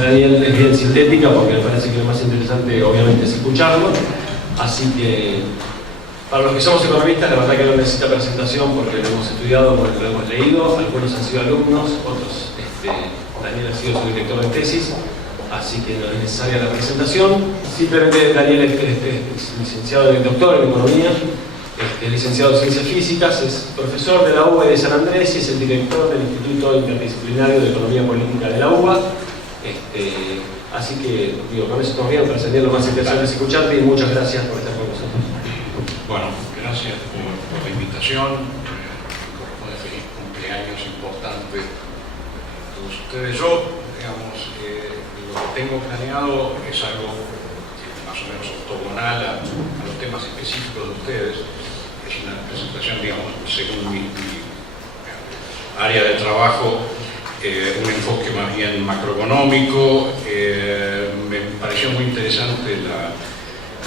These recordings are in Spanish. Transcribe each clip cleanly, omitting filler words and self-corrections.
de Daniel es bien sintética porque me parece que lo más interesante obviamente es escucharlo. Así que para los que somos economistas, la verdad que no necesita presentación porque lo hemos estudiado, porque lo hemos leído. Algunos han sido alumnos, otros Daniel ha sido su director de tesis, así que no es necesaria la presentación. Simplemente Daniel es licenciado y doctor en economía, es licenciado en ciencias físicas, es profesor de la UBA de San Andrés y es el director del Instituto Interdisciplinario de Economía Política de la UBA. Así que, con eso estamos bien, para sentir lo más interesante es escucharte y muchas gracias por estar con nosotros. Bueno, gracias por la invitación. Corresponde feliz cumpleaños importante a todos ustedes. Yo, digamos, lo que tengo planeado es algo más o menos ortogonal a los temas específicos de ustedes. Es una presentación, digamos, según mi área de trabajo, un enfoque más bien macroeconómico. Me pareció muy interesante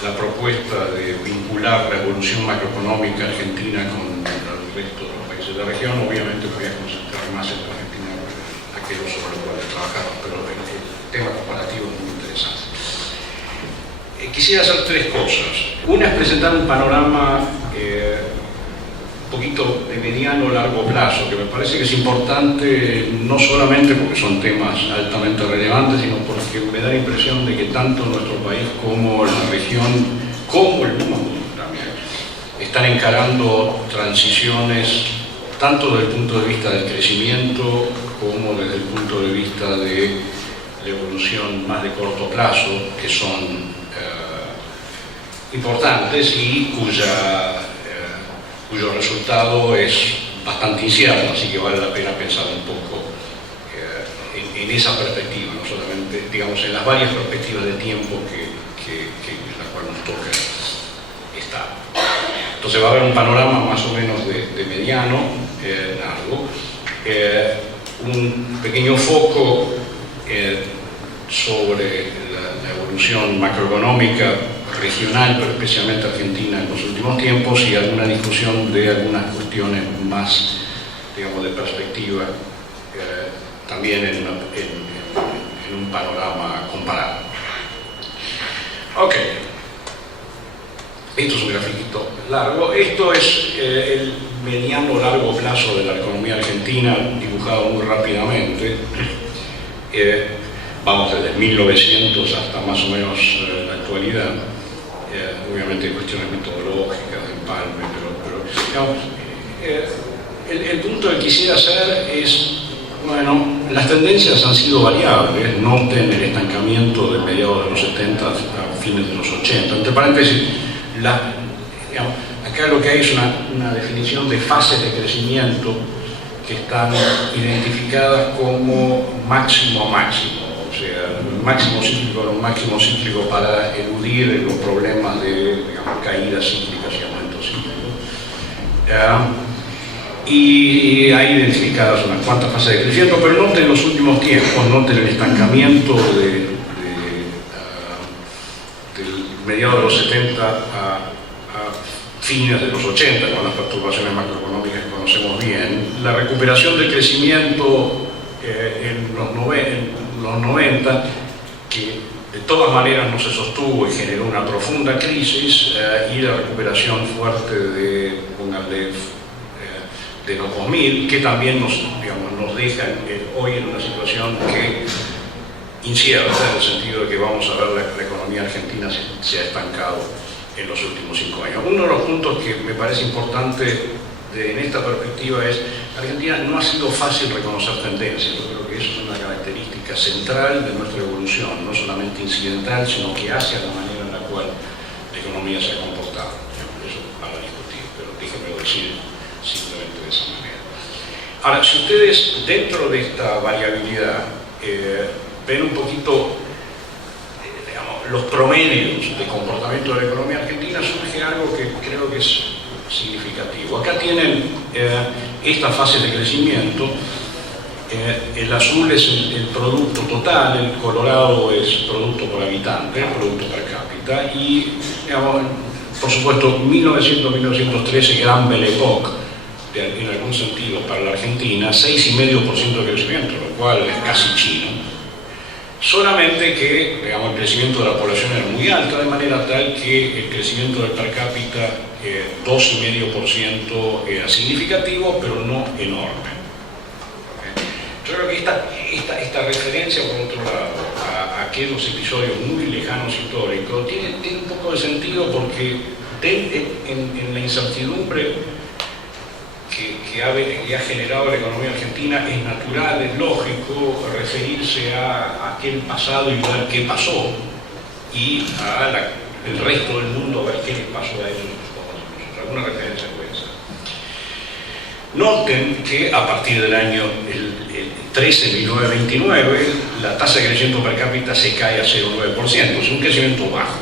la propuesta de vincular la evolución macroeconómica argentina con el resto de los países de la región. Obviamente me voy a concentrar más en la Argentina, aquello sobre lo cual trabajamos, pero el tema comparativo es muy interesante. Quisiera hacer tres cosas. Una es presentar un panorama un poquito de mediano o largo plazo, que me parece que es importante no solamente porque son temas altamente relevantes, sino porque me da la impresión de que tanto nuestro país como la región, como el mundo también, están encarando transiciones tanto desde el punto de vista del crecimiento como desde el punto de vista de la evolución más de corto plazo, que son importantes y cuyo resultado es bastante incierto, así que vale la pena pensar un poco en esa perspectiva, no solamente, digamos, en las varias perspectivas de tiempo en la cual nos toca estar. Entonces va a haber un panorama más o menos de mediano, largo, un pequeño foco sobre la evolución macroeconómica regional, pero especialmente argentina en los últimos tiempos, y alguna discusión de algunas cuestiones más, digamos, de perspectiva, también en un panorama comparado. Ok. Esto es un grafiquito largo. Esto es el mediano largo plazo de la economía argentina, dibujado muy rápidamente. Vamos desde 1900 hasta más o menos la actualidad. Obviamente hay cuestiones metodológicas, de empalme, pero digamos, el punto que quisiera hacer es, bueno, las tendencias han sido variables. Noten el estancamiento de mediados de los 70 a fines de los 80. Entre paréntesis, digamos, acá lo que hay es una definición de fases de crecimiento que están identificadas como máximo a máximo. O sea, máximo cíclico para eludir los problemas de, digamos, caídas cíclicas y aumentos cíclicos. Y hay identificadas unas cuantas fases de crecimiento, pero noten los últimos tiempos, noten el estancamiento del mediados de los 70 a fines de los 80, con las perturbaciones macroeconómicas que conocemos bien. La recuperación del crecimiento en los 90, que de todas maneras no se sostuvo y generó una profunda crisis, y la recuperación fuerte de los 2000, que también nos deja hoy en una situación incierta, en el sentido de que vamos a ver la economía argentina se ha estancado en los últimos 5 años. Uno de los puntos que me parece importante en esta perspectiva es que Argentina no ha sido fácil reconocer tendencias. Yo creo que eso es una característica central de nuestra evolución, no solamente incidental, sino que hace a la manera en la cual la economía se ha comportado. Eso para discutir, pero déjenme decir simplemente de esa manera. Ahora, si ustedes dentro de esta variabilidad ven un poquito los promedios de comportamiento de la economía argentina, surge algo que creo que es significativo. Acá tienen esta fase de crecimiento. El azul es el producto total, el colorado es producto por habitante, producto per cápita, y digamos, por supuesto 1900-1913, gran Belle Époque en algún sentido para la Argentina, 6,5% de crecimiento, lo cual es casi chino. solamente que, digamos, el crecimiento de la población era muy alto, de manera tal que el crecimiento del per cápita 2,5% era significativo, pero no enorme. Yo creo que esta referencia, por otro lado, a aquellos episodios muy lejanos históricos, tiene un poco de sentido porque en la incertidumbre que ha generado la economía argentina es natural, es lógico referirse a aquel pasado y ver qué pasó y el resto del mundo a ver qué les pasó a ellos. Alguna referencia puede ser. Noten que a partir del año 1929, la tasa de crecimiento per cápita se cae a 0,9%, es un crecimiento bajo.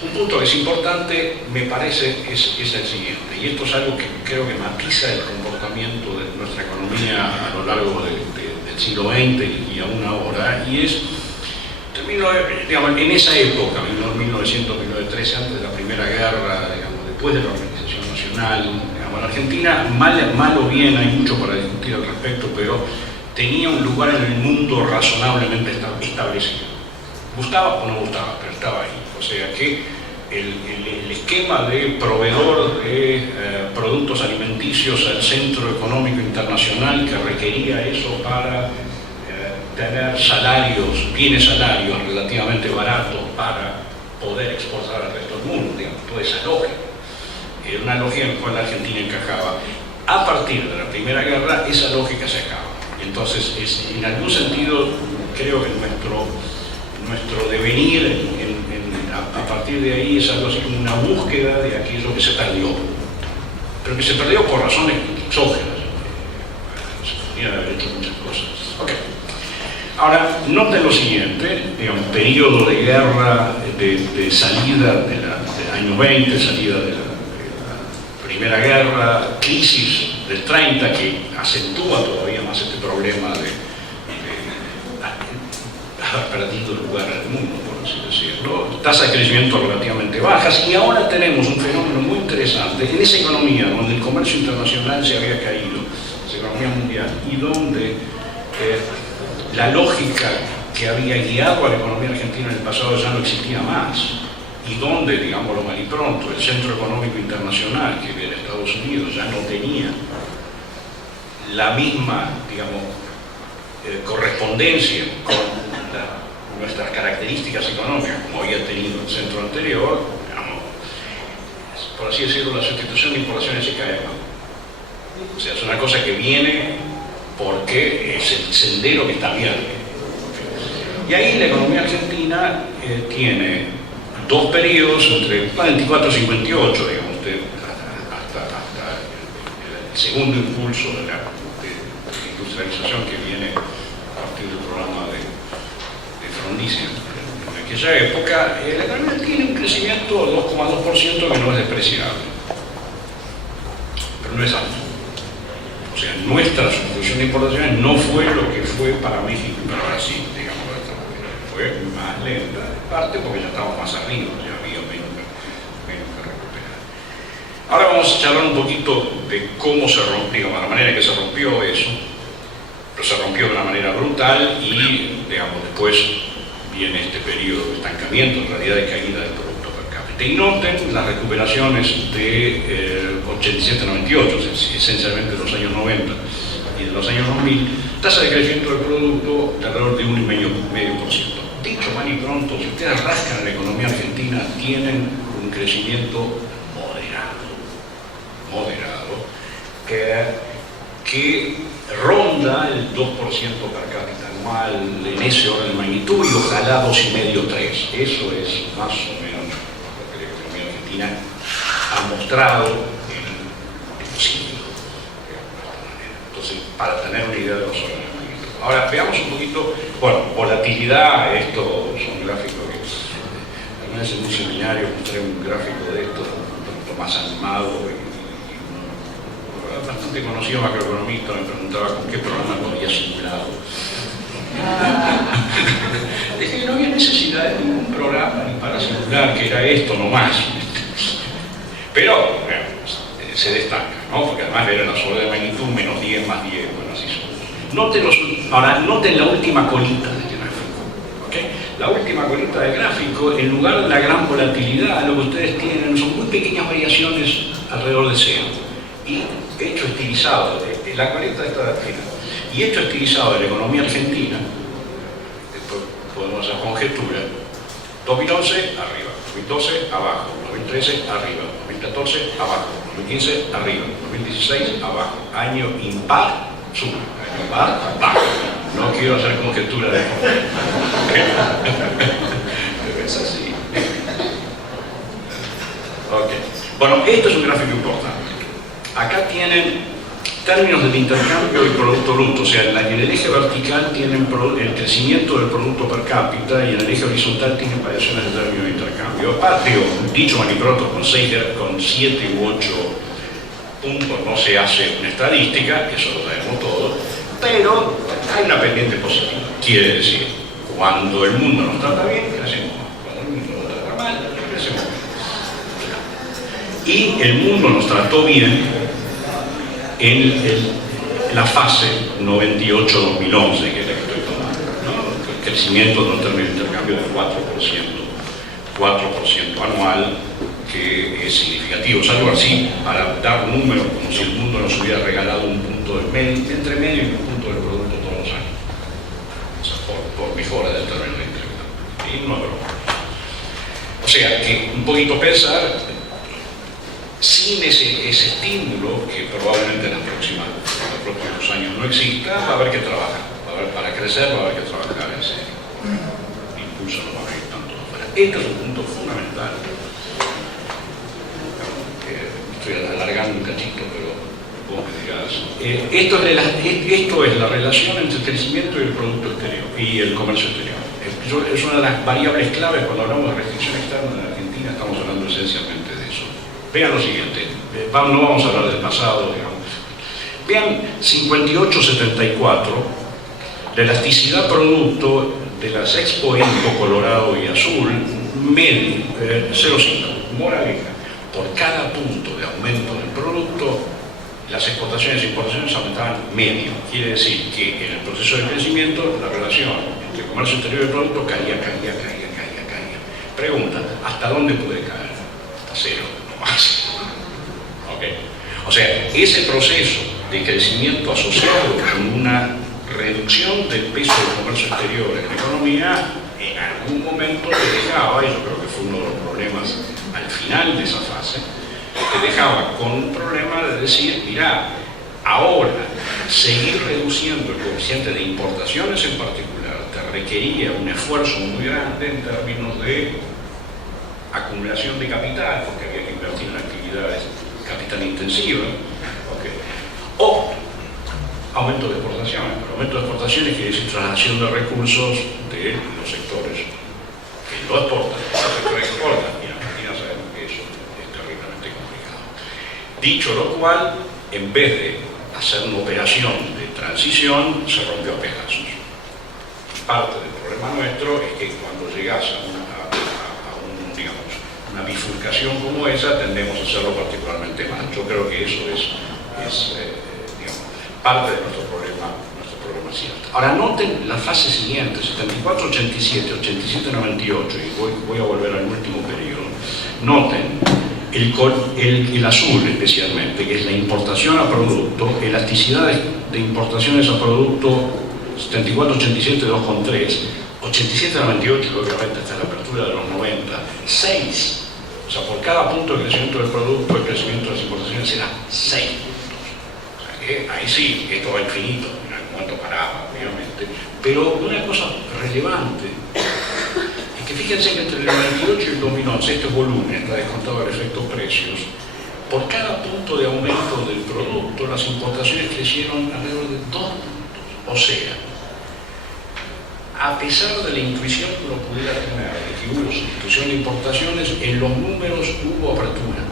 Un punto que es importante, me parece, es el siguiente, y esto es algo que creo que matiza el comportamiento de nuestra economía a lo largo del siglo XX y aún ahora, y es, digamos, en esa época, 1900, 1913, antes de la Primera Guerra, digamos, después de la Organización Nacional, digamos, la Argentina, mal o bien, hay mucho para discutir al respecto, pero tenía un lugar en el mundo razonablemente establecido. Gustaba o no gustaba, pero estaba ahí. O sea que el esquema de proveedor de productos alimenticios al centro económico internacional que requería eso para tener bienes salarios relativamente baratos para poder exportar al resto del mundo, digamos, toda esa lógica. Era una lógica en la cual la Argentina encajaba. A partir de la Primera Guerra, esa lógica se acaba. Entonces, en algún sentido, creo que nuestro devenir a partir de ahí es algo así como una búsqueda de aquello que se perdió, pero que se perdió por razones exógenas. Se podrían haber hecho muchas cosas. Okay. Ahora, noten lo siguiente, digamos, periodo de guerra, de salida del año 20, salida de la Primera Guerra, crisis del 30 que acentúa todavía más este problema de haber perdido el lugar en el mundo, por así decirlo, tasas de crecimiento relativamente bajas, y ahora tenemos un fenómeno muy interesante en esa economía donde el comercio internacional se había caído, esa economía mundial, y donde la lógica que había guiado a la economía argentina en el pasado ya no existía más, y donde, digámoslo mal y pronto, el centro económico internacional que viene de Estados Unidos ya no tenía la misma, digamos, correspondencia con nuestras características económicas como había tenido el centro anterior, digamos, por así decirlo, la sustitución de importaciones se cae. O sea, es una cosa que viene porque es el sendero que está abierto. Y ahí la economía argentina tiene dos periodos entre 24 y 58, digamos, hasta el segundo impulso de la industrialización que viene a partir del programa de Frondizi. En aquella época, la economía tiene un crecimiento de 2,2% que no es despreciable, pero no es alto. O sea, nuestra sustitución de importaciones no fue lo que fue para México y para Brasil, digamos, de esta manera. Fue más lenta, en parte porque ya estábamos más arriba, ya había menos que recuperar. Ahora vamos a charlar un poquito de cómo se rompió, la manera en que se rompió eso. Pero se rompió de una manera brutal y, digamos, después viene este periodo de estancamiento, en realidad de caída del Producto Per Cápita. Y noten las recuperaciones de 87-98, esencialmente de los años 90 y de los años 2000, tasa de crecimiento del producto de alrededor de 1,5%. Dicho mal y pronto, si ustedes rascan la economía argentina, tienen un crecimiento moderado, que ronda el 2% per cápita anual en ese orden de magnitud y ojalá 2,5-3. Eso es más o menos lo que la economía argentina ha mostrado en el siglo, entonces, para tener una idea de los órdenes de magnitud. Ahora veamos un poquito, bueno, volatilidad, esto son gráficos que una vez en un seminario mostré un gráfico de esto, un poquito más animado, bastante conocido macroeconomista me preguntaba con qué programa lo había simulado. Dije que no había necesidad de ningún programa ni para simular que era esto nomás. Pero se destaca, ¿no? Porque además era la sola de magnitud, -10, +10, bueno, así son. Ahora, noten la última colita de este gráfico. la última colita del gráfico, en lugar de la gran volatilidad, lo que ustedes tienen son muy pequeñas variaciones alrededor de cero. Y hecho estilizado, la colita está de final, y hecho estilizado de la economía argentina, después podemos hacer conjetura, 2011 arriba, 2012 abajo, 2013 arriba, 2014 abajo, 2015 arriba, 2016 abajo, año impar, sube, año par, bajo. No quiero hacer conjetura de pero es así. Ok. Bueno, esto es un gráfico importante. Acá tienen términos del intercambio y producto bruto, o sea, en el eje vertical tienen el crecimiento del producto per cápita y en el eje horizontal tienen variaciones de términos de intercambio. Aparte, dicho maniproto con 7 u 8 puntos no se hace una estadística, eso lo sabemos todos, pero hay una pendiente positiva. Quiere decir, cuando el mundo nos trata bien, crecemos más. Cuando el mundo nos trata mal, crecemos más. Y el mundo nos trató bien en la fase 98-2011, que es la que estoy tomando, ¿no? El crecimiento de un término de intercambio de 4% anual, que es significativo. Es algo así, para dar números, como si el mundo nos hubiera regalado un punto entre medio y un punto del producto todos los años. O sea, por mejora del término de intercambio. Y no es broma. O sea, que un poquito pensar, sin ese estímulo, que probablemente en los próximos años no exista, va a haber que trabajar. Para crecer va a haber que trabajar en serio. Impulso no va a venir tanto afuera. Este es un punto fundamental. Estoy alargando un cachito, pero vos me dirás. Esto es la relación entre el crecimiento y el producto exterior y el comercio exterior. Es una de las variables claves cuando hablamos de restricción externa en Argentina, estamos hablando esencialmente de eso. Vean lo siguiente, no vamos a hablar del pasado, digamos. Vean 58-74, la elasticidad producto de las Expo Inco Colorado y Azul, medio, 0,5, moraleja. Por cada punto de aumento del producto, las exportaciones e importaciones aumentaban medio. Quiere decir que en el proceso de crecimiento, la relación entre comercio exterior y el producto caía. Pregunta, ¿hasta dónde puede caer? Hasta cero, no más. ¿Okay? O sea, ese proceso de crecimiento asociado con una reducción del peso del comercio exterior en la economía, en algún momento te dejaba, y yo creo que fue uno de los problemas al final de esa fase, te dejaba con un problema de decir, mirá, ahora seguir reduciendo el coeficiente de importaciones en particular te requería un esfuerzo muy grande en términos de acumulación de capital, porque había que invertir en actividades capital intensivas, ¿okay? O aumento de exportaciones. Pero aumento de exportaciones quiere decir traslación de recursos de los sectores que lo exportan, los sectores que exportan. Y en Argentina sabemos que eso es terriblemente complicado. Dicho lo cual, en vez de hacer una operación de transición, se rompió a pedazos. Y parte del problema nuestro es que cuando llegas a una bifurcación como esa, tendemos a hacerlo particularmente mal. Yo creo que eso es parte de nuestro problema cierto. Ahora noten la fase siguiente, 74-87, 87-98, y voy a volver al último periodo. Noten el azul especialmente, que es la importación a producto, elasticidad de importaciones a producto 74-87, 2,3, 87-98, que obviamente está en la apertura de los 90, 6. O sea, por cada punto de crecimiento del producto, el crecimiento de las importaciones será 6 puntos. O sea, que ahí sí, esto va infinito, en algún momento paraba, obviamente. Pero una cosa relevante es que fíjense que entre el 98 y el 2011, este volumen está descontado el efecto precios. Por cada punto de aumento del producto, las importaciones crecieron alrededor de 2 puntos. O sea, a pesar de la intuición que uno pudiera tener de que hubo sustitución de importaciones, en los números hubo apertura.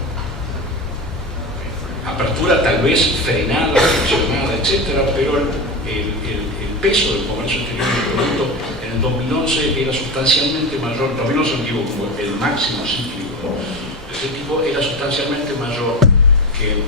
Apertura tal vez frenada, friccionada, etc., pero el peso del comercio exterior del producto en el 2011 era sustancialmente mayor. En 2011 digo como el máximo cíclico de ese tipo era sustancialmente mayor que el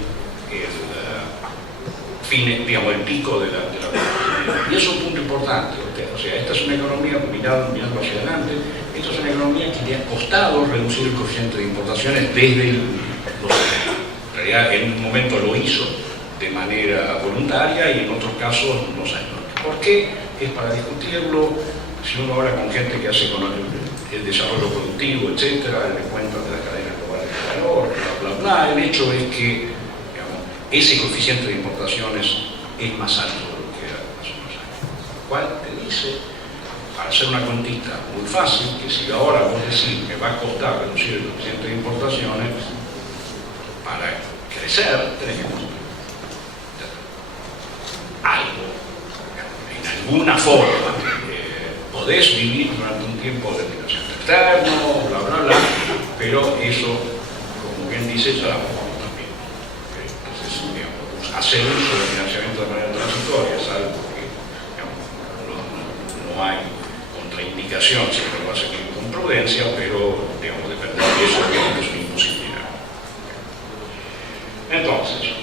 digamos, el pico de la productividad. Y eso es un punto importante. O sea, esta es una economía, mirando hacia adelante, esta es una economía que le ha costado reducir el coeficiente de importaciones desde los 70. En realidad, en un momento lo hizo de manera voluntaria y en otros casos no sé. ¿Por qué? Es para discutirlo. Si uno habla con gente que hace con el desarrollo productivo, etcétera, le cuentan de las cadenas globales de valor, bla, bla, bla. El hecho es que, digamos, ese coeficiente de importaciones es más alto de lo que era hace unos años. Lo cual te dice, para hacer una cuentita muy fácil, que si ahora vos decís que va a costar reducir el coeficiente de importaciones, para crecer tenés que construir algo, en alguna forma. Podés vivir durante un tiempo de financiamiento externo, bla, bla, bla, pero eso, como bien dice, ya la vamos también. Entonces, digamos, hacer uso del financiamiento de manera transitoria es algo que, digamos, no hay contraindicación, siempre va a ser con prudencia, pero, digamos, depende de eso, obviamente es una imposibilidad. Entonces,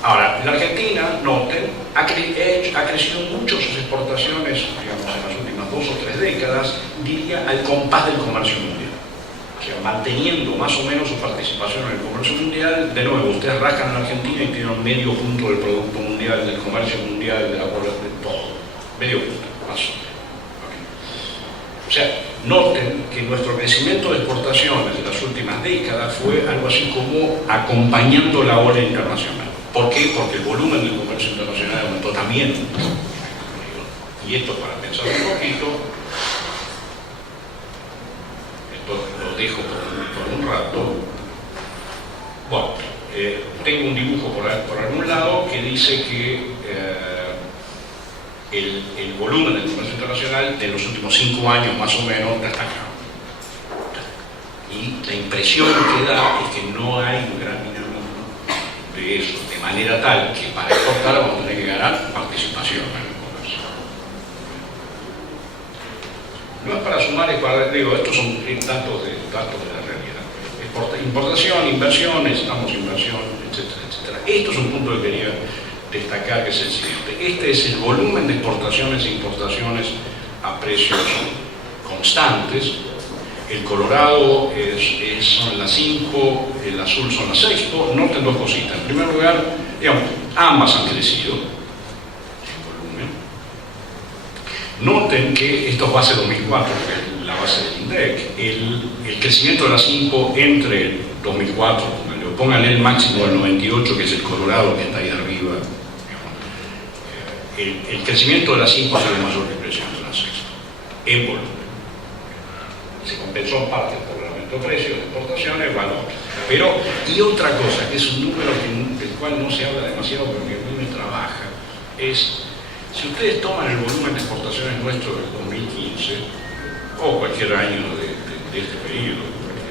ahora, la Argentina, noten, ha crecido mucho sus exportaciones, digamos, en las últimas 2 o 3 décadas, diría, al compás del comercio mundial. O sea, manteniendo más o menos su participación en el comercio mundial. De nuevo, ustedes rascan en Argentina y tienen medio punto del producto mundial, del comercio mundial, de la población, de todo. Medio punto, más o menos. Okay. O sea, noten que nuestro crecimiento de exportaciones de las últimas décadas fue algo así como acompañando la ola internacional. ¿Por qué? Porque el volumen del comercio internacional aumentó también. Y esto, para pensar un poquito, esto lo dejo por un rato. Bueno, tengo un dibujo por algún lado que dice que el volumen del comercio internacional de los últimos 5 años más o menos está estancado. Y la impresión que da es que no hay un gran dinamismo de eso, de manera tal que para exportar vamos a tener que ganar participación en el comercio. No es para sumar, es para, digo, estos son datos de la realidad. Importación, inversiones, inversión, etcétera, etcétera. Esto es un punto que quería destacar, que es el siguiente. Este es el volumen de exportaciones e importaciones a precios constantes. El colorado son las 5, el azul son las 6. Noten 2 cositas. En primer lugar, digamos, ambas han crecido en volumen. Noten que esto es base 2004, que es la base del INDEC. El crecimiento de las 5 entre el 2004, pónganle el máximo del 98, que es el colorado que está ahí arriba. El crecimiento de las 5 ha sido mayor que el crecimiento de las 6 en volumen. Se compensó en parte por el aumento de precios, de exportaciones, valor. Pero, y otra cosa, que es un número del cual no se habla demasiado, pero que a mí me trabaja, es, si ustedes toman el volumen de exportaciones nuestro del 2015, o cualquier año de este periodo, porque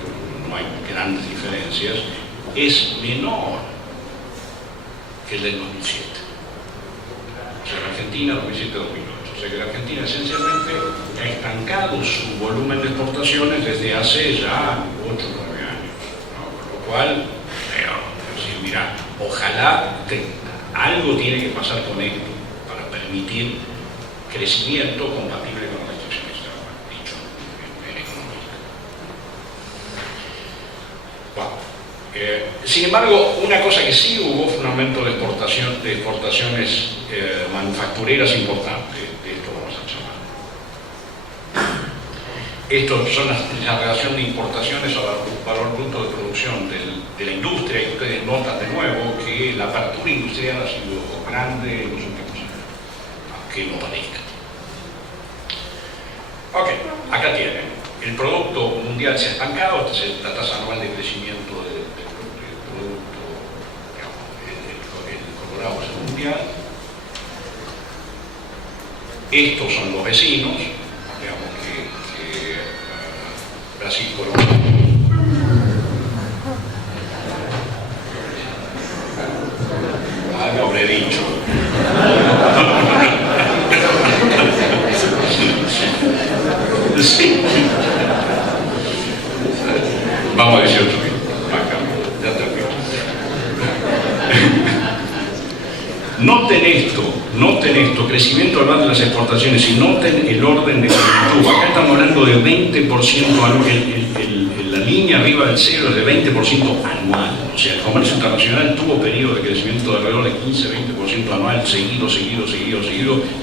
no hay grandes diferencias, es menor que el del 2007. O sea, la Argentina 2007-2008. O sea que la Argentina esencialmente ha estancado su volumen de exportaciones desde hace ya 8 o 9 años, ¿no? Con lo cual, mira, ojalá algo tiene que pasar con esto para permitir crecimiento compatible con la restricción externa, dicho en economía. Bueno, sin embargo, una cosa que sí hubo fue un aumento de exportaciones manufactureras importante. Estos son la relación de importaciones al valor bruto de producción de la industria, y ustedes notan de nuevo que la apertura industrial ha sido grande en los últimos años, aunque no parezca. Ok, acá tienen. El producto mundial se ha estancado, esta es la tasa anual de crecimiento del producto, digamos, el colorado es el mundial. Estos son los vecinos, digamos que Brasil, Colombia. Algo habré dicho. Sí. Vamos a 18.000. Ya termino. noten esto, crecimiento anual de las exportaciones y noten el orden de magnitud. Acá estamos hablando de 20% anual, la línea arriba del cero es de 20% anual. O sea, el comercio internacional tuvo periodos de crecimiento de alrededor de 15-20% anual, seguido.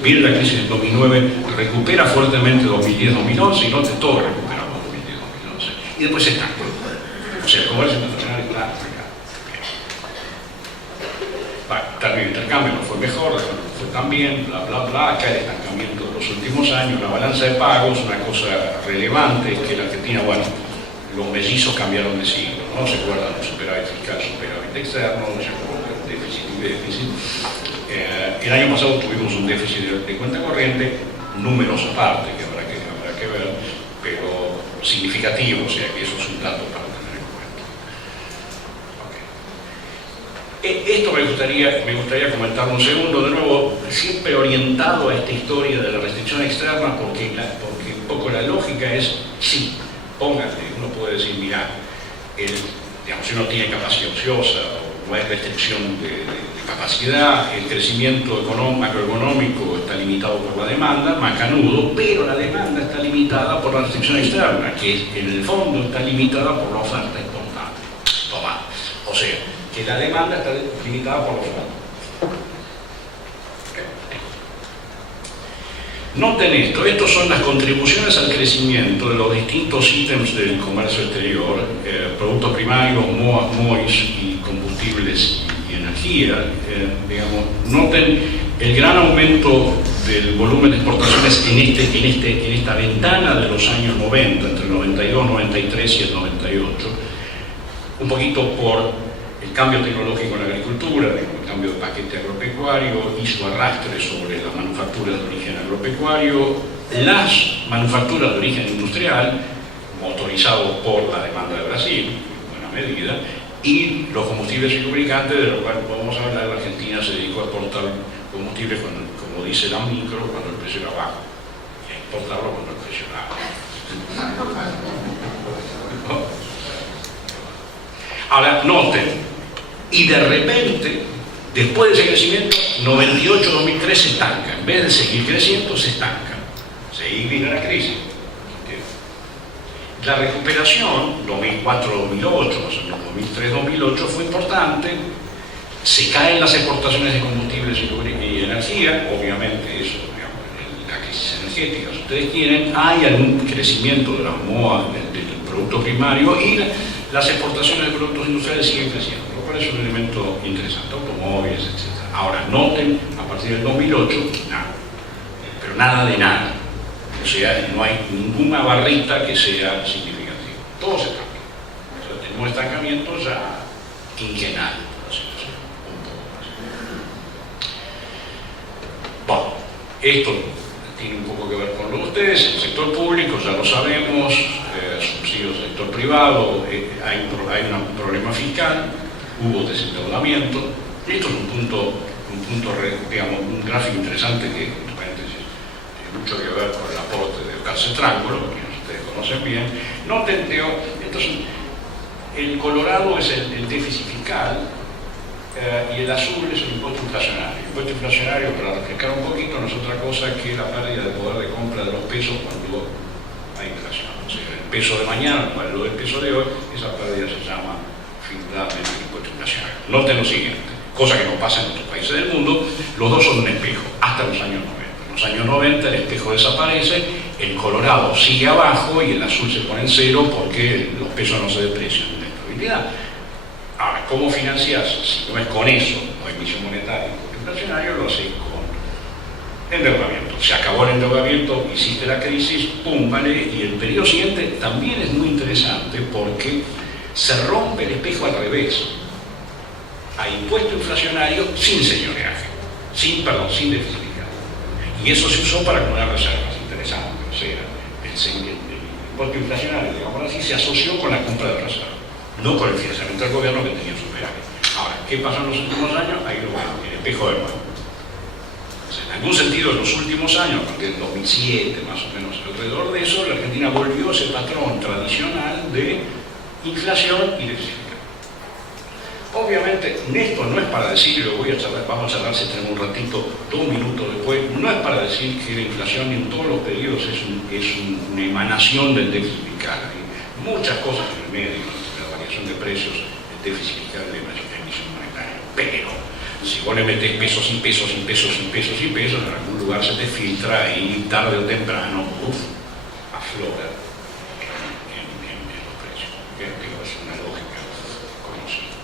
Viene la crisis del 2009, recupera fuertemente 2010-2011 y noten todo recuperamos 2010-2011. Y después se estanca. O sea, el comercio internacional está acá. También el intercambio no fue mejor, no fue tan bien, bla. Acá el estancamiento de los últimos años, la balanza de pagos, una cosa relevante es que la Argentina, bueno, los mellizos cambiaron de siglo, ¿no? Se acuerdan un superávit fiscal, superávit externo, déficit y déficit. El año pasado tuvimos un déficit de cuenta corriente, números aparte, que habrá que ver, pero significativo, o sea que eso es un dato para tener en cuenta. Esto me gustaría comentarlo un segundo, de nuevo, siempre orientado a esta historia de la restricción externa, porque un poco la lógica es, sí, póngase, uno puede decir, mira, si uno tiene capacidad ociosa, o no hay restricción de capacidad, el crecimiento macroeconómico está limitado por la demanda, macanudo, pero la demanda está limitada por la restricción externa, que en el fondo está limitada por la oferta importante. Toma. O sea, que la demanda está limitada por la oferta. Noten esto, estos son las contribuciones al crecimiento de los distintos ítems del comercio exterior, productos primarios, MOIs y combustibles y energía. Noten el gran aumento del volumen de exportaciones en esta ventana de los años 90, entre el 92, 93 y el 98, un poquito por el cambio tecnológico en la agricultura, el cambio de paquete agropecuario y su arrastre sobre las manufacturas de origen agropecuario, las manufacturas de origen industrial, motorizados por la demanda de Brasil, en buena medida, y los combustibles y lubricantes, de los cuales podemos hablar. La Argentina se dedicó a exportar combustibles, como dice la micro, cuando el precio era bajo, y a exportarlo cuando el precio era bajo. Ahora, noten, y de repente, después de ese crecimiento, 98-2003 se estanca. En vez de seguir creciendo, se estanca. Seguir vino la crisis. La recuperación, 2004-2008, más o menos 2003-2008, fue importante. Se caen las exportaciones de combustibles y energía, obviamente eso, la crisis energética, si ustedes quieren. Hay algún crecimiento de las MOA, del producto primario, y las exportaciones de productos industriales siguen creciendo, lo cual es un elemento interesante, automóviles, etc. Ahora, noten, a partir del 2008, nada, pero nada de nada. O sea, no hay ninguna barrita que sea significativa. Todo se cambia. O sea, tenemos un estancamiento ya quinquenal, por así decirlo, un poco más. Bueno, esto tiene un poco que ver con lo de ustedes. El sector público, ya lo sabemos, subsidios del sector privado, hay un problema fiscal, hubo desendeudamiento. Esto es un gráfico interesante que, entre paréntesis, tiene mucho que ver con el aporte de Ocasio Trángulo, que ustedes conocen bien. Noten, el colorado es el déficit fiscal, y el azul es el impuesto inflacionario. El impuesto inflacionario, para refrescar un poquito, no es otra cosa que la pérdida de poder de compra de los pesos cuando hay inflación. O sea, el peso de mañana, el valor del peso de hoy, esa pérdida se llama finalmente el impuesto inflacionario. Noten lo siguiente, cosa que no pasa en otros países del mundo, los dos son un espejo, hasta los años 90. En los años 90 el espejo desaparece, el colorado sigue abajo y el azul se pone en cero porque los pesos no se deprecian en la estabilidad. Ahora, ¿cómo financias? Si no es con eso, no hay emisión monetaria, el inflacionario lo hace con endeudamiento. Se acabó el endeudamiento, hiciste la crisis, pum, vale, y el periodo siguiente también es muy interesante porque se rompe el espejo al revés. Hay impuesto inflacionario sin señoreaje, sin déficit fiscal. Y eso se usó para acumular reservas, interesante. O sea, el impuesto inflacionario, digamos así, se asoció con la compra de reservas, no con el financiamiento del gobierno que tenía superávit. Ahora, ¿qué pasó en los últimos años? Ahí lo ven, el espejo de nuevo. O sea, en algún sentido, en los últimos años, a partir del 2007, más o menos, alrededor de eso, la Argentina volvió a ese patrón tradicional de inflación y déficit fiscal. Obviamente, esto no es para decir, vamos a charlar si tenemos un ratito, 2 minutos después, no es para decir que la inflación en todos los periodos es una emanación del déficit fiscal. Hay muchas cosas en el medio, la variación de precios, el déficit fiscal de la emisión monetaria. Pero, si vos le metés pesos y pesos y pesos y pesos y pesos, en algún lugar se te filtra y tarde o temprano, aflora en los precios. Es una lógica conocida.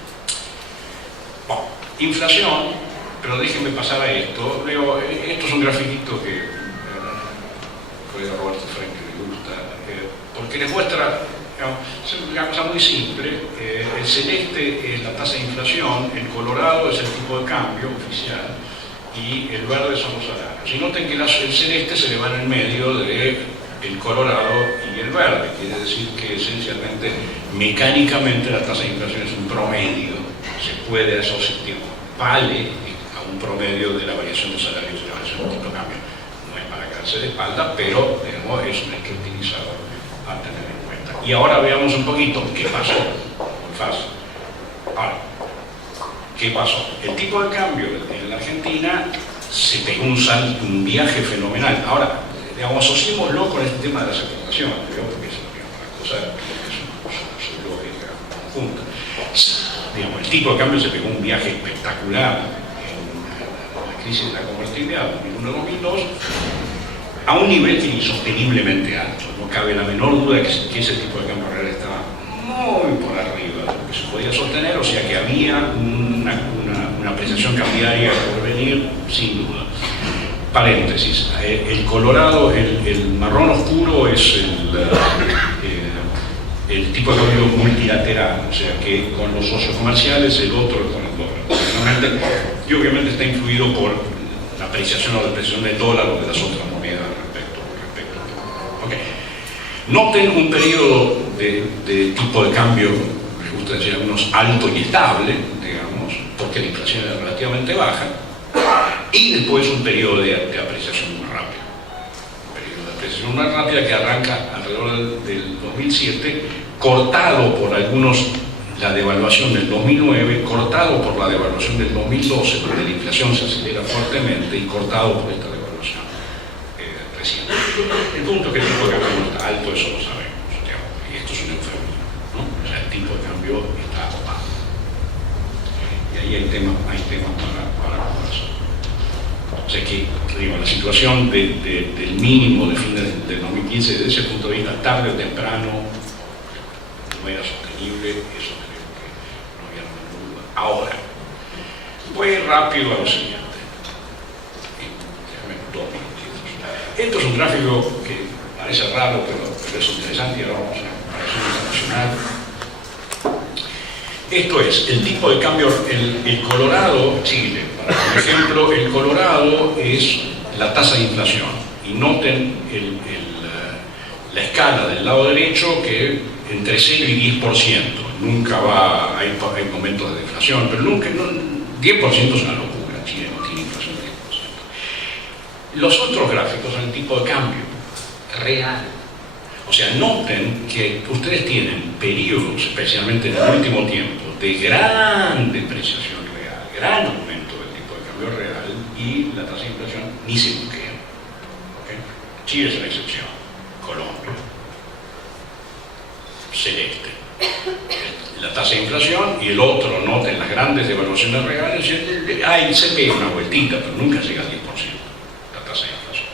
Bueno, inflación, pero déjenme pasar a esto. Esto es un grafiquito que a Roberto Frank le gusta, porque les muestra una cosa muy simple. El celeste es la tasa de inflación, el colorado es el tipo de cambio oficial y el verde son los salarios. Y noten que el celeste se le va en el medio del colorado y el verde, quiere decir que esencialmente, mecánicamente, la tasa de inflación es un promedio, se puede asociar, vale a un promedio de la variación de salarios y la variación del tipo de cambio. No es para quedarse de espalda, pero digamos, es un hecho utilizado a tener en cuenta. Y ahora veamos un poquito qué pasó. Muy fácil. Ahora, ¿qué pasó? El tipo de cambio en la Argentina se pegó un viaje fenomenal. Ahora, digamos, asociémoslo con este tema de las exportaciones, porque es una cosa que es su lógica conjunta. Digamos, el tipo de cambio se pegó un viaje espectacular en la crisis de la convertibilidad 2001-2002 a un nivel que insosteniblemente alto. No cabe la menor duda que ese tipo de cambio real estaba muy por arriba de lo que se podía sostener, o sea que había una apreciación cambiaria por venir, sin duda. Paréntesis, el colorado, el marrón oscuro es el tipo de cambio multilateral, o sea que con los socios comerciales, el otro es con el dólar. Y obviamente está influido por la apreciación o depreciación del dólar o de las otras monedas respecto. Okay. Noten un periodo de tipo de cambio, me gusta decir algunos, alto y estable, digamos, porque la inflación es relativamente baja, y después un periodo de apreciación muy rápida. Un periodo de apreciación más rápida que arranca alrededor del 2007, cortado por la devaluación del 2009, cortado por la devaluación del 2012, donde la inflación se acelera fuertemente, y cortado por esta devaluación reciente. El punto es que el tipo de cambio está alto, eso lo sabemos, digamos, y esto es un eufemismo, ¿no? O sea, el tipo de cambio está bajo. Y ahí hay temas para conversar. O sea que, digo, la situación del mínimo de fin del 2015, desde ese punto de vista, tarde o temprano, no era sostenible, eso creo que no había ninguna duda. Ahora, voy rápido a lo siguiente. Déjame 2 minutitos. Esto es un gráfico que parece raro, pero es interesante, y ahora vamos a la relación internacional. Esto es el tipo de cambio, el colorado, Chile, por ejemplo, el colorado es la tasa de inflación. Y noten la escala del lado derecho que entre 0 y 10%. Nunca hay momentos de deflación, pero nunca, 10% es una locura. Chile no tiene inflación de 10%. Los otros gráficos son el tipo de cambio real. O sea, noten que ustedes tienen periodos, especialmente en el último tiempo, de gran depreciación real, gran aumento del tipo de cambio real, y la tasa de inflación ni se buquea. ¿Okay? Chile es la excepción. Colombia. Celeste. La tasa de inflación, y el otro, noten las grandes devaluaciones reales, se pega una vueltita, pero nunca llega al 10% la tasa de inflación.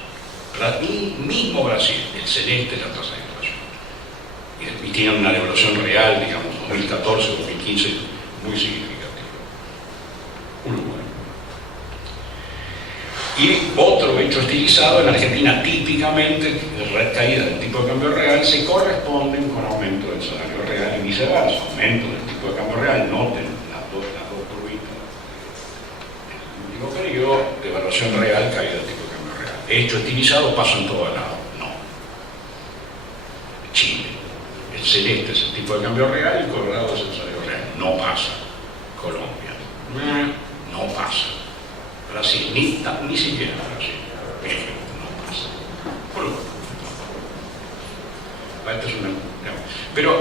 Y mismo Brasil, el celeste es la tasa de inflación. Y tienen una devaluación real, digamos, 2014, 2015, muy significativa. Uruguay. Y otro hecho estilizado, en Argentina típicamente la caída del tipo de cambio real se corresponden con aumento del salario real y viceversa. Aumento del tipo de cambio real, noten las dos curvitas del último periodo, devaluación real, caída del tipo de cambio real. Hecho estilizado, paso en todo lado. No. Chile. El celeste es el tipo de cambio real y el colorado es el salario real. No pasa. Colombia. No pasa. Brasil, ni siquiera Brasil. México, no pasa. Esto es una... Pero,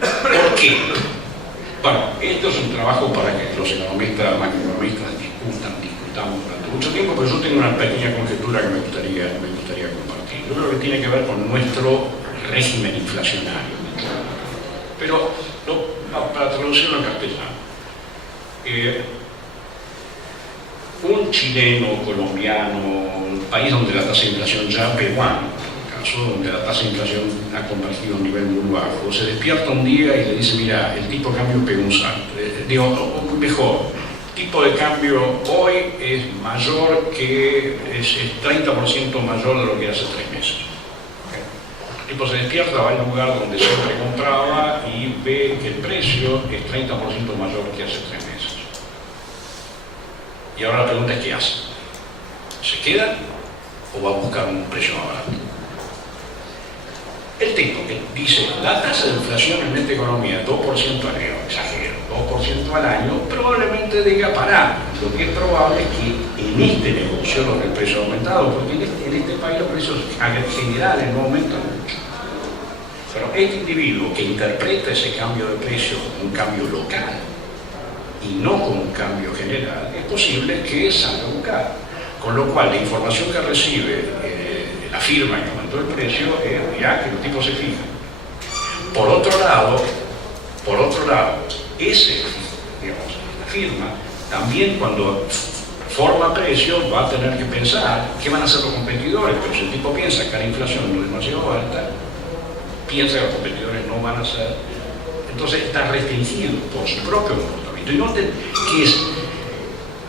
¿por qué? Bueno, esto es un trabajo para que los economistas, macroeconomistas discutamos durante mucho tiempo, pero yo tengo una pequeña conjetura que me gustaría compartir. Yo creo que tiene que ver con nuestro régimen inflacionario. Pero para traducirlo en castellano, un chileno, colombiano, un país donde la tasa de inflación ya peruano, donde la tasa de inflación ha convergido a un nivel muy bajo, se despierta un día y le dice, mira, el tipo de cambio pegó un salto. Digo, mejor, el tipo de cambio hoy es mayor que, es 30% mayor de lo que hace 3 meses. El tipo se despierta, va al lugar donde siempre compraba y ve que el precio es 30% mayor que hace 3 meses. Y ahora la pregunta es, ¿qué hace? ¿Se queda o va a buscar un precio más barato? El tipo que dice, la tasa de inflación en esta economía es 2% al año, exagero, 2% al año, probablemente diga, pará, lo que es probable es que en este negocio los precios han aumentado, porque en este país los precios generales no aumentan mucho. Pero este individuo que interpreta ese cambio de precio como un cambio local y no como un cambio general, es posible que salga a buscar. Con lo cual, la información que recibe la firma que aumentó el precio es ya que los tipos se fijan. Por otro lado, la firma también cuando forma precios va a tener que pensar qué van a hacer los competidores, pero si el tipo piensa que la inflación no es demasiado alta, piensa que los competidores no van a hacer, entonces está restringido por su propio comportamiento. Y noten que es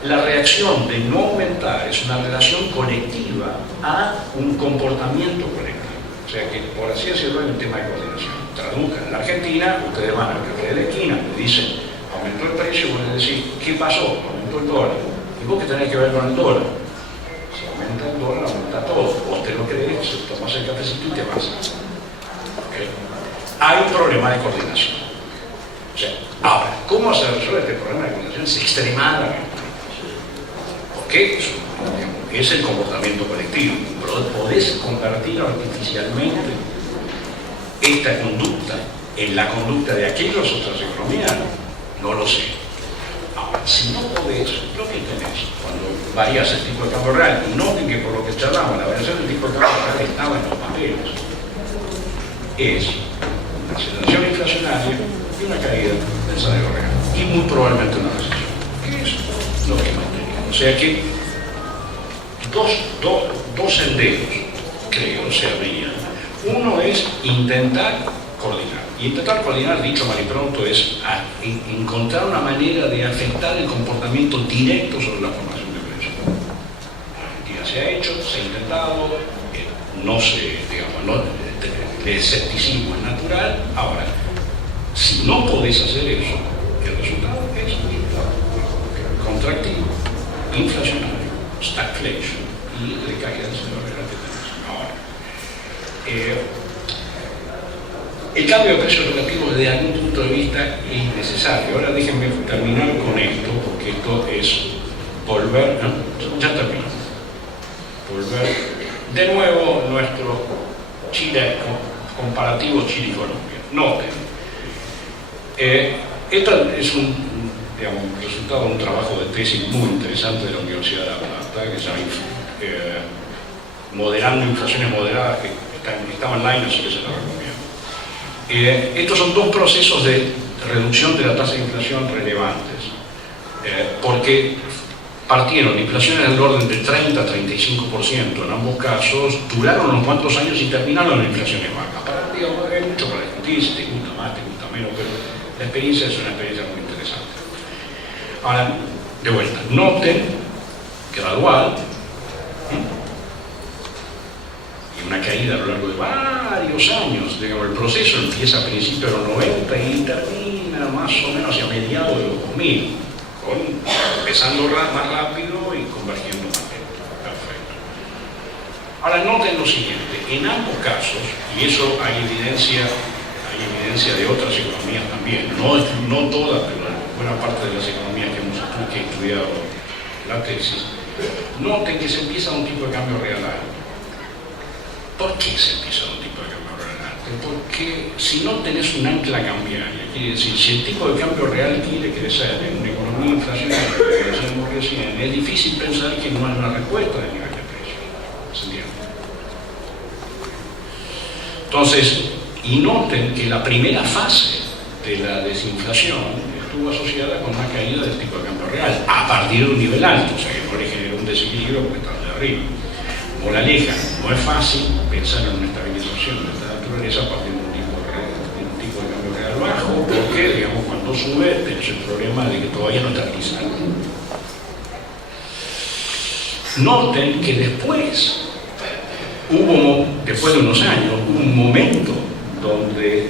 la reacción de no aumentar, es una relación colectiva a un comportamiento colectivo. O sea que, por así decirlo, hay un tema de coordinación. Traduzcan, en la Argentina, ustedes van al café de la esquina, le dicen, aumentó el precio, y vos le decís, ¿qué pasó? Aumentó el dólar. ¿Y vos qué tenés que ver con el dólar? Si aumenta el dólar, aumenta todo. Vos te lo crees, tomás el cafecito y te vas. ¿Okay? Hay un problema de coordinación. O sea, ahora, ¿cómo se resuelve este problema de coordinación? Es extremadamente. ¿Qué es el comportamiento colectivo? ¿Podés convertir artificialmente esta conducta en la conducta de aquellas otras economías? No lo sé. Ahora, si no podés, lo que tenés cuando varías el tipo de cambio real, y noten que por lo que charlamos, la variación del tipo de cambio real estaba en los papeles, es una aceleración inflacionaria y una caída del salario real, y muy probablemente una recesión. ¿Qué es lo que mantenía? O sea que dos senderos, creo, se abrían. Uno es intentar coordinar. Y intentar coordinar, dicho mal y pronto, es encontrar una manera de afectar el comportamiento directo sobre la formación de precios. En Argentina se ha hecho, se ha intentado, el escepticismo es natural. Ahora, si no podés hacer eso, el resultado es contractivo, inflacionario, stagflation y recaída del salario real que tenemos ahora. El cambio de precios relativos desde algún punto de vista es necesario. Ahora déjenme terminar con esto, porque esto es volver, ¿no? Ya termino. Volver de nuevo nuestro Chile, comparativo Chile y Colombia. Noten, esto es un resultado de un trabajo de tesis muy interesante de la Universidad de La Plata, que se llama Moderando inflaciones moderadas, que está online, así que se la recomiendo. Estos son dos procesos de reducción de la tasa de inflación relevantes, porque partieron de inflaciones del orden de 30 a 35% en ambos casos, duraron unos cuantos años y terminaron en inflaciones bajas. Hay mucho para discutir, si te gusta más, te gusta menos, pero la experiencia es una experiencia muy interesante. Ahora, de vuelta, noten, gradual, y una caída a lo largo de varios años. Digamos, el proceso empieza a principios de los 90 y termina más o menos hacia mediados de los 2000, empezando más rápido y convergiendo más lento. Perfecto. Ahora, noten lo siguiente, en ambos casos, y eso hay evidencia de otras economías también, no todas, pero buena parte de las economías que hemos estudiado la tesis, noten que se empieza a un tipo de cambio real alto. ¿Por qué se empieza a un tipo de cambio real alto? porque si no tenés un ancla cambiaria, quiere decir, si el tipo de cambio real quiere crecer en una economía inflacionaria, como decíamos recién, es difícil pensar que no hay una respuesta de nivel de precios. ¿Se entiende? Entonces, y noten que la primera fase de la desinflación estuvo asociada con una caída del tipo de cambio real, a partir de un nivel alto, o sea que no le generó un desequilibrio porque está de arriba. Moraleja, no es fácil pensar en una estabilización de esta naturaleza a partir de un tipo de cambio real bajo, porque, digamos, cuando sube tenés el problema de que todavía no está estabilizado. Noten que después de unos años, hubo un momento donde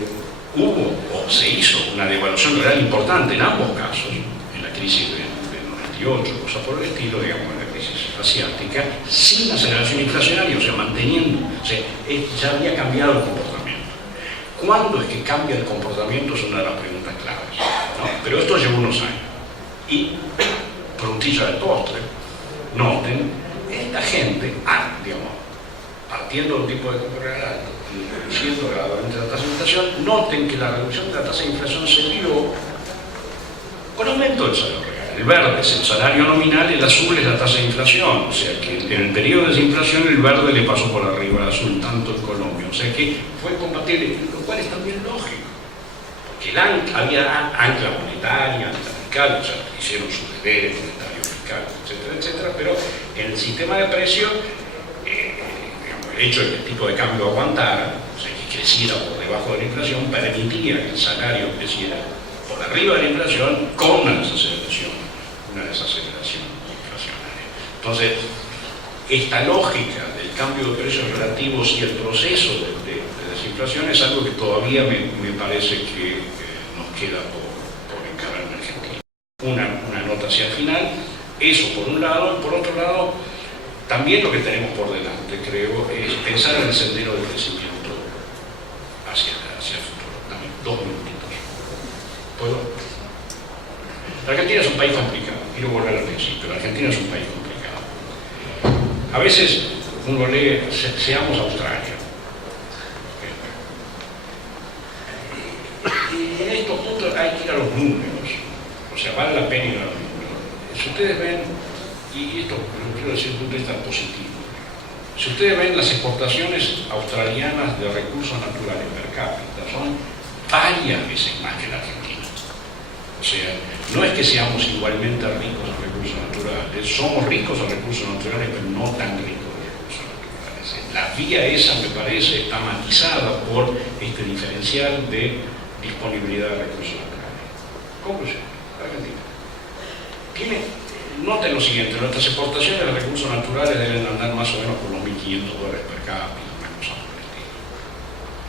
hubo o se hizo una devaluación real importante en ambos casos, en la crisis del 98, cosas por el estilo, digamos, en la crisis asiática, sin aceleración inflacionaria, o sea, manteniendo, o sea, ya había cambiado el comportamiento. ¿Cuándo es que cambia el comportamiento? Es una de las preguntas claves, ¿no? Pero esto llevó unos años. Y, puntilla del postre, noten, esta gente, digamos, partiendo de un tipo de cambio real alto y reduciendo gradualmente la tasa de inflación, noten que la reducción de la tasa de inflación se dio con aumento del salario real. El verde es el salario nominal, el azul es la tasa de inflación, o sea que en el periodo de desinflación el verde le pasó por arriba al azul, tanto en Colombia, o sea que fue compatible, lo cual es también lógico, porque había ancla monetaria, ancla fiscal, o sea, hicieron sus deberes monetarios, fiscales, etcétera, etcétera, pero en el sistema de precios, el hecho de que el tipo de cambio aguantara, o sea, que creciera por debajo de la inflación, permitía que el salario creciera por arriba de la inflación con una desaceleración inflacionaria. Entonces, esta lógica del cambio de precios relativos y el proceso de desinflación es algo que todavía me parece que nos queda por encarar en Argentina. Una nota hacia el final, eso por un lado, y por otro lado, también lo que tenemos por delante, creo, es pensar en el sendero del crecimiento hacia el futuro. Dame 2 minutitos. ¿Puedo? La Argentina es un país complicado. Quiero volver al principio. La Argentina es un país complicado. A veces uno lee, seamos Australia. Y en estos puntos hay que ir a los números. O sea, vale la pena ir a los números. Si ustedes ven, y esto lo quiero decir desde un punto de vista positivo, si ustedes ven las exportaciones australianas de recursos naturales per cápita, son varias veces más que la Argentina. O sea, no es que seamos igualmente ricos en recursos naturales, somos ricos en recursos naturales, pero no tan ricos en recursos naturales. La vía esa, me parece, está matizada por este diferencial de disponibilidad de recursos naturales. Conclusión, la Argentina noten lo siguiente, nuestras exportaciones de recursos naturales deben andar más o menos por los $1.500 per cápita, una cosa por el estilo.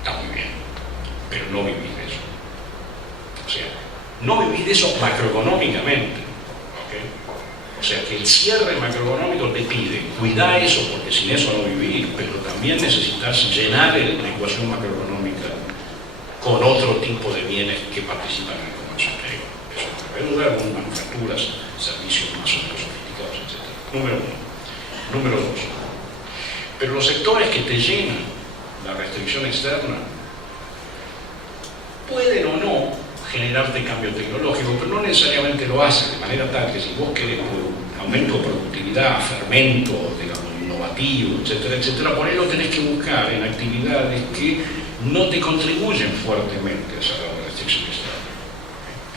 Está muy bien, pero no vivís de eso. O sea, no vivís de eso macroeconómicamente. ¿Okay? O sea, que el cierre macroeconómico te pide, cuidá eso, porque sin eso no vivís, pero también necesitas llenar la ecuación macroeconómica con otro tipo de bienes que participan en el comercio exterior. Eso en primer lugar, con manufacturas, servicios más o menos sofisticados, etc. Número 1. Número 2. Pero los sectores que te llenan la restricción externa pueden o no generarte cambio tecnológico, pero no necesariamente lo hacen, de manera tal que si vos querés aumento de productividad, fermento, digamos, innovativo, etcétera, etcétera, por ahí lo tenés que buscar en actividades que no te contribuyen fuertemente a esa restricción externa.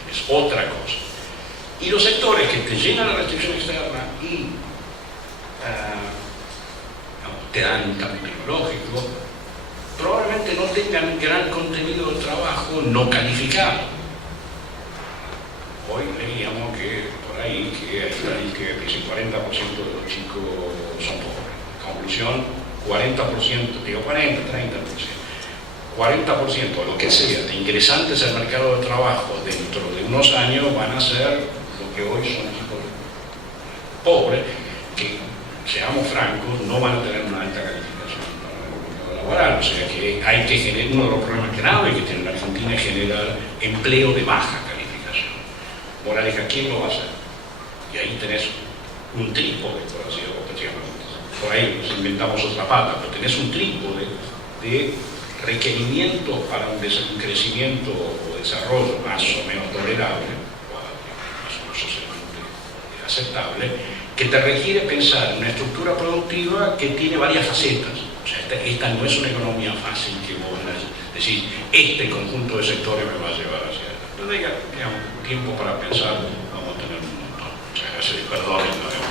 Es otra cosa. Y los sectores que te llenan la restricción externa y te dan un cambio tecnológico, probablemente no tengan gran contenido de trabajo no calificado. Hoy leíamos que por ahí que el 40% de los chicos son pobres. Conclusión, 40%, digo 40, 30%. 40% de lo que sea de ingresantes al mercado de trabajo dentro de unos años van a ser lo que hoy son chicos pobres, que, seamos francos, no van a tener una alta calificación para el mercado laboral. O sea que hay que generar, uno de los problemas graves que tiene la Argentina es generar empleo de baja calificación. Moraleja, ¿quién lo va a hacer? Y ahí tenés un trípode, por así decirlo. Por ahí nos inventamos otra pata, pero tenés un trípode de requerimientos para un crecimiento o desarrollo más o menos tolerable, o más o menos socialmente aceptable, que te requiere pensar en una estructura productiva que tiene varias facetas. O sea, esta no es una economía fácil que vos decís, este conjunto de sectores me va a llevar hacia adelante. Entonces, digamos, tiempo para pensar, vamos a tener un montón. Muchas gracias y perdón.